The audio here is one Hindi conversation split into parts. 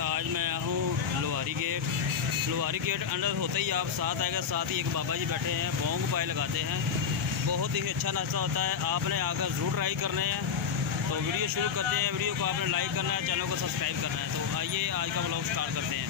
आज मैं आया हूँ लोहारी गेट अंदर होते ही आप साथ आएगा। साथ ही एक बाबा जी बैठे हैं, बोंग पाए लगाते हैं। बहुत ही अच्छा नाश्ता होता है, आपने आकर ज़रूर ट्राई करने हैं। तो वीडियो शुरू करते हैं। वीडियो को आपने लाइक करना है, चैनल को सब्सक्राइब करना है। तो आइए आज का व्लॉग स्टार्ट करते हैं।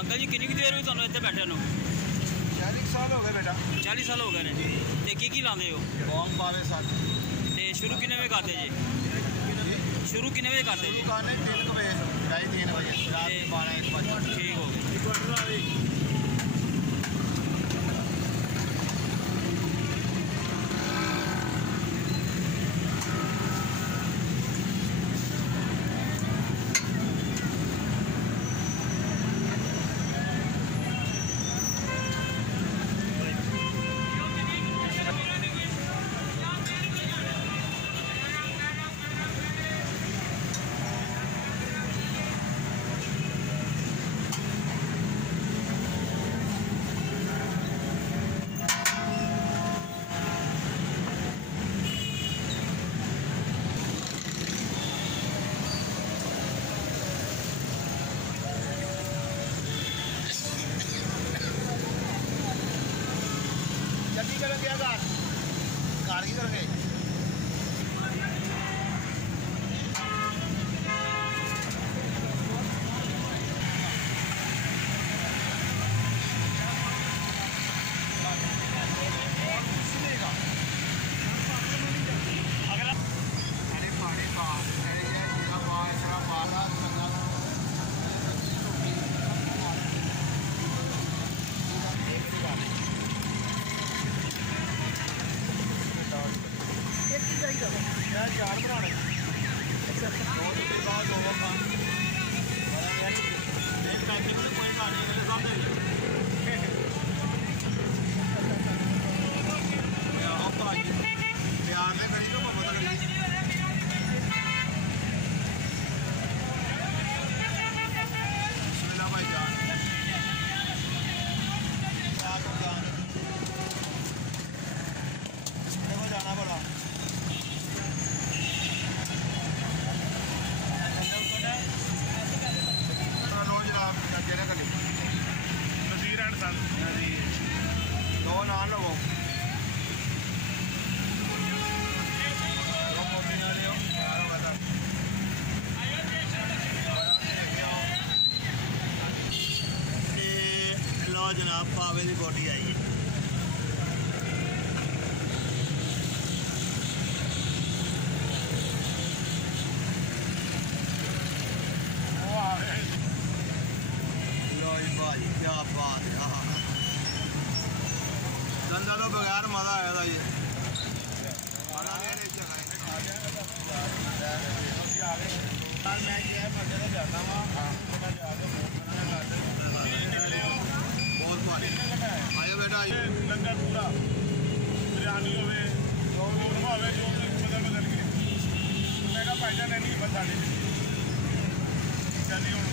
अंकल जी कितनी देर हुई तुहानू इत्थे बैठे 40 साल हो गए बेटा। 40 साल हो गए ने। ते की लाते हो? बॉम्ब पावे साथ। ते शुरू कितने बजे करते जी? शुरू कितने बजे करते जी? 3 बजे, 3:30 बजे, रात 12-1 बजे। ठीक हो गया। करेंगे कार की करेंगे। चार बनाने एक पैकेट में कोई खाने के प्यार ने करी तो पता लगी। भाई जान जाना पड़ा। नज़ीर एंड सन दो नान लवो लो जनाब पावे की बोटी आई है। भाई क्या बात है, धंधा तो बगैर मजा आया था ये। आयो बेटा लंगर पूरा बिरयानी हो बदल के भाईजान नहीं बस चली हूँ।